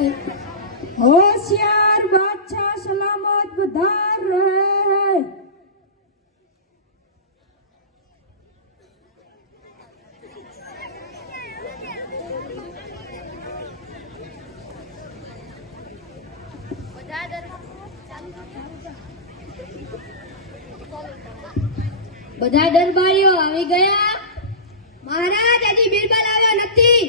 होशियार बादशाह सलामत बधार रहे। બધા દરબારીઓ આવી ગયા? મહારાજ, હજી બિરબલ આવ્યો નથી.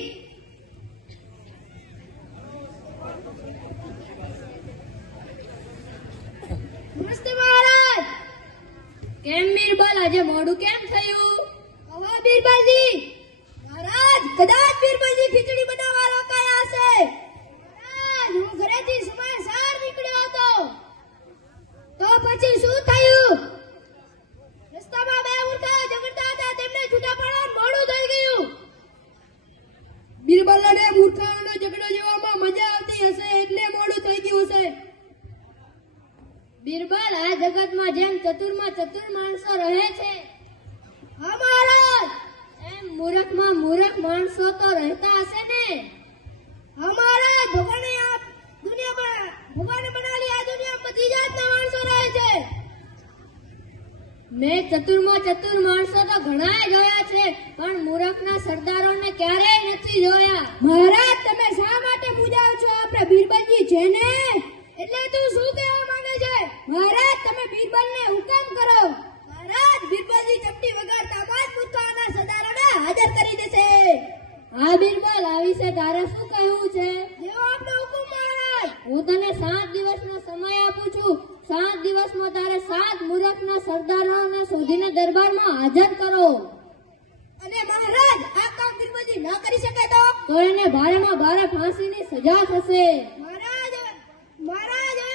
નમસ્તે મહારાજ. કેમ બિરબલ, આજે મોડું કેમ થયું? હવે બિરબલજી, મહારાજ કદાચ બિરબલજી ખીચડી બનાવવા રોકાયા હશે. મહારાજ, હું ઘરેથી સમયસર નીકળ્યો હતો. તો પછી શું થયું? રસ્તામાં બે મૂર્ખા ઝઘડતા હતા, તેમને છૂટા પાડવાનું મોડું થઈ ગયું. બિરબલ અને મૂર્ખાઓનો ઝઘડો જોવામાં મજા આવતી હશે એટલે મોડું થઈ ગયું હશે. બિરબલ, આ જગતમાં જેમ ચતુરમાં ચતુર માણસો રહે છે, હા મહારાજ, એમ મૂર્ખમાં મૂર્ખ માણસો તો રહેતા હશે ને? હા મહારાજ, ભગવાને બનાવેલી આ દુનિયામાં બધી જાતના માણસો રહે છે. મેં ચતુરમાં ચતુર માણસો તો ઘણા જોયા છે, પણ મૂર્ખના સરદારોને ક્યારેય નથી જોયા. મહારાજ, તમે શા માટે મૂંઝાવ છો? આપણે બિરબલજી છે ને. એટલે તું શું કહેવા માંગે છે? મહારાજ, તમે બિરબલને હુકમ કરો. મહારાજ, બિરબલજી ચપટી વગાડતા જ મૂર્ખોના સરદારોને હાજર કરી દેશે. હા બિરબલ, આ વિશે તારે શું કહેવું છે? જેવો આપનો હુકમ મહારાજ. હું તને 7 દિવસનો સમય આપું છું. 7 દિવસમાં તારે 7 મૂર્ખના સરદારોને શોધીને દરબારમાં હાજર કરો. અને મહારાજ, આ કામ બિરબલજી ન કરી શકે તો એને ભારેમાં ભારે ફાંસીની સજા થશે. મહારાજ,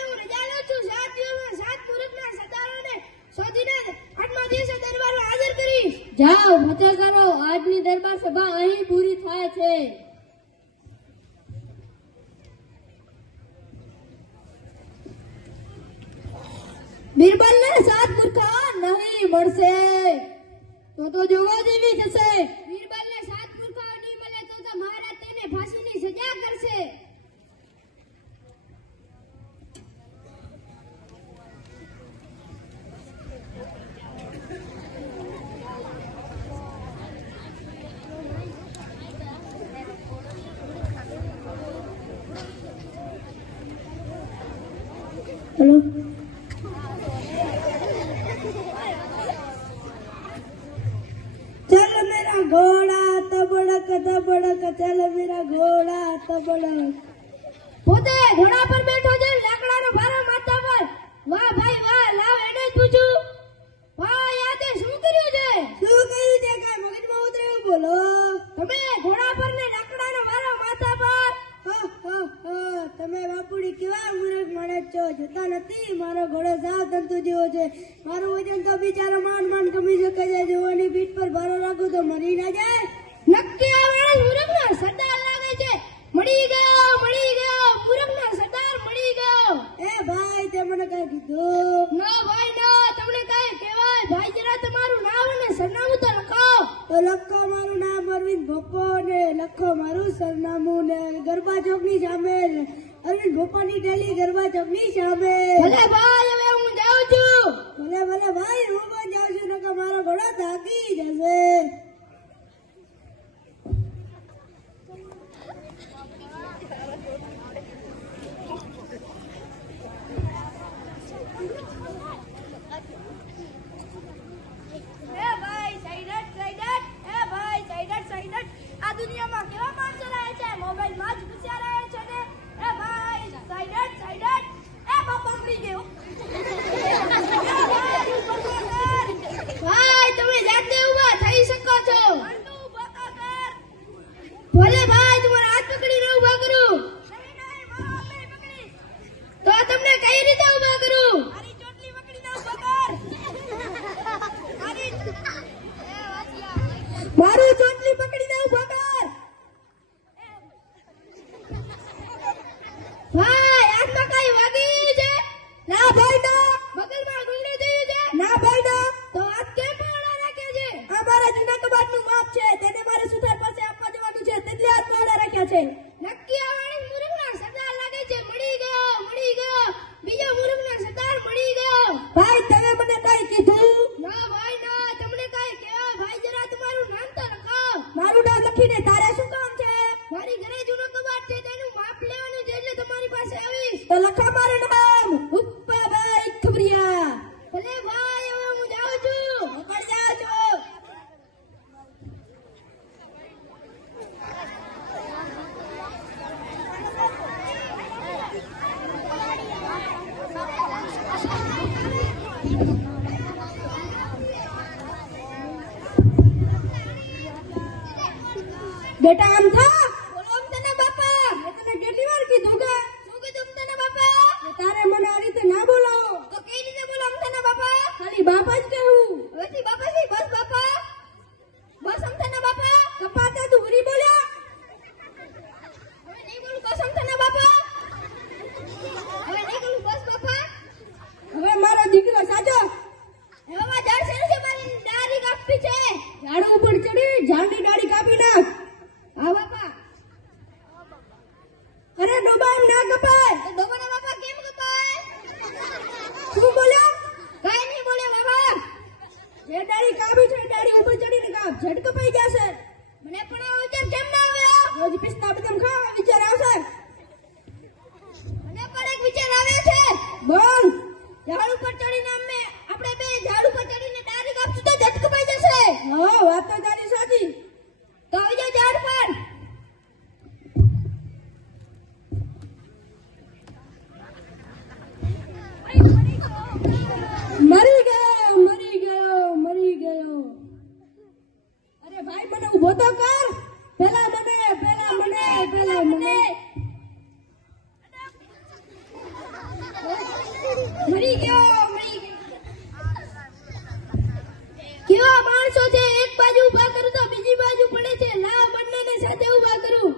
હું રજા લઉં છું. 7 દિવસમાં 7 મૂર્ખના સરદારોને શોધીને 8મા દિવસે દરબારમાં હાજર કરીશ. જાઓ, ફતેહ કરો. આજની દરબાર સભા અહીં પૂરી થાય છે. બિરબલને 7 મૂર્ખા નહીં મળશે તો જોવા જેવી થશે. બિરબલને 7 મૂર્ખા નહીં મળે તો મહારાજ તેને ફાંસીની સજા કરશે. हेलो, चल मेरा घोड़ा तबड़क तबड़क, चल मेरा घोड़ा तबड़क. પોતે ઘોડા પર બેઠો છે, લાકડાનો ભારો માથા પર. વાહ ભાઈ વાહ, લાવ એને જ પૂછું. વાહ, યાદે શું કર્યું છે? શું કહ્યું છે? કાંઈ મગજમાં ઉતરે એવું બોલો. તમે ઘોડા પર ને લાકડાનો ભારો માથા પર. તમે બાપુડી કેવા મૂર્ખ માણસ છો. જોતા નથી મારો ઘોડો સાવ તંતુ જેવો છે. મારું વજન તો બિચારો માંડ માંડ કમી શકે છે. જોવાની પીઠ પર ભારો રાખું તો મરી ના જાય. નક્કી આ માણસ મૂર્ખનો સરદાર લાગે છે. મળી ગયો, મૂર્ખનો સરદાર મળી ગયો. એ ભાઈ, તે મને કઈ કીધું? ના ભાઈ ના, તમને કઈ કહેવાય? ભાઈ, જરા તમારું નામ અને સરનામું તો લખો. તો લખો મારું નામ અરવિંદ ભોપો ને લખો મારું સરનામું ને ગરબા ચોકની સામે. અરવિંદ ભોપાની ડેલી ગરબા ચોકની સામે. ભલે ભાઈ, હવે હું જાઉં છું. ભલે ભાઈ, હું પણ જાઉં છું. નકર મારો ઘોડો થાકી જશે. આ દુનિયામાં કેવા માણસો રહે છે? મોબાઈલમાં જ ઘુસ્યા રહે છે ને. એ ભાઈ, સાઈડ. એ બાપા પડી ગયો. ભાઈ, તમે જાતે ઊભા થઈ શકો છો. ભલે ભાઈ, તમારા હાથ પકડીને ઊભા કરું. તો તમને કઈ રીતે ઊભા કરું? મારી ચોટલી પકડીને ઊભા કર. મારું ચોટલી પકડીને ઊભા કર. ભાઈ, હાથમાં કઈ વાગી છે? ના ભાઈ ના. બગલમાં ગુંડી થયું છે? ના ભાઈ ના. તો હાથ કેમ પકડા રાખ્યા છે? આ મારા જૂના કબાટનું માપ છે. તેને મારે સુથાર પાસે આપવા જવાનું છે, એટલે હાથ પકડા રાખ્યા છે. નક્કી આ માણસ મૂર્ખના સરદાર બેટા આમ થા. બોલો અમથાના બાપા. મેં તને કેટલી વાર કીધું કે શું કીધું અમથાના બાપા? કે તારે મને આ રીતે ના બોલાવો. તો કઈ રીતે બોલો અમથાના બાપા? ખાલી બાપા જ કહેવું. હવેથી બાપા છે, બસ બાપા. બસ અમથાના બાપા. કપાતા તું હરી બોલ્યા. હવે નહીં બોલું, બસ અમથાના બાપા. હવે નહીં બોલું, બસ બાપા. હવે મારો દીકરો સાચો. એવામાં ઝાડ છે ને મારી દાઢી કાપી છે. ઝાડ ઉપર ચડી ઝાડની ડાળી કાપી નાખ. હા બાપા. અરે ડોબા એમ ના કપાય. તો ડોબાના બાપા કેમ કપાય? શું બોલ્યા? કાઈ નહીં બોલે બાબા. જે ડાળી કાપી છે એ ડાળી ઉપર ચડીને કાપ. ઝટ કપાઈ જશે. મને પણ આ વિચાર કેમ ના આવ્યો? રોજ પિસ્તા બદામ ખાવા વિચાર આવશે. મને પણ એક વિચાર આવે છે. બોલ. ઝાડ ઉપર ચડીને આપણે બે ઝાડ ઉપર ચડીને દાઢી કાપશું તો ઝટ કપાઈ જશે. હા વાત તો તારી સાચી. તો આવી જાઓ ઝાડ પર. મરી ગયો મરી ગયો મરી ગયો. અરે ભાઈ મને ઊભો તો કર. પેલા મને પેલા મને પેલા મને. મરી ગયો, મરી ગયો. કેવા માણસો છે, એક બાજુ ઊભા કરું તો બીજી બાજુ પડે છે. લાવ બંનેને સાથે ઊભા કરું.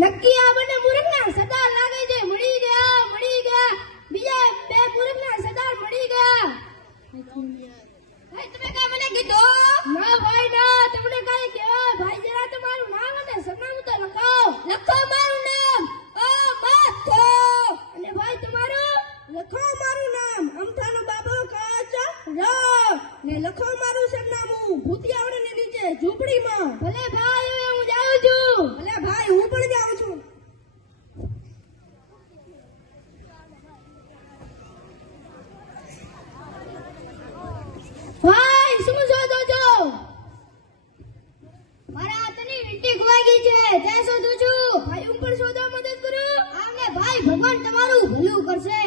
નક્કી આ બંને મૂર્ખના સરદાર લાગે છે. મળી ગયા, મળી ગયા. બીજા બે મૂર્ખના સરદાર મળી ગયા. ભાઈ તમે કાંઈ મને કીધું? ના ભાઈ ના, તમને કાંઈ કહેવાય. ભાઈ જરા તમારું નામ અને સરનામું તો લખો. લખો મારું નામ. માથો. અને ભાઈ તમારું? લખો મારું નામ અમથાનો બાબો કાચ ર. ને લખો મારું સરનામું ભૂતિયાવડની નીચે ઝૂંપડીમાં. ભલે ભાઈ, હવે હું જાઉં છું. ભલે ભાઈ હું પણ જાઉં છું. ભાઈ શું શોધો છો? મારા હાથની વીંટી ખોવાઈ ગઈ છે, તે શોધું છું. ભાઈ હું પણ શોધવા મદદ કરું. આમને ભાઈ ભગવાન તમારું ભલું કરશે.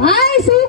ભાઈ શું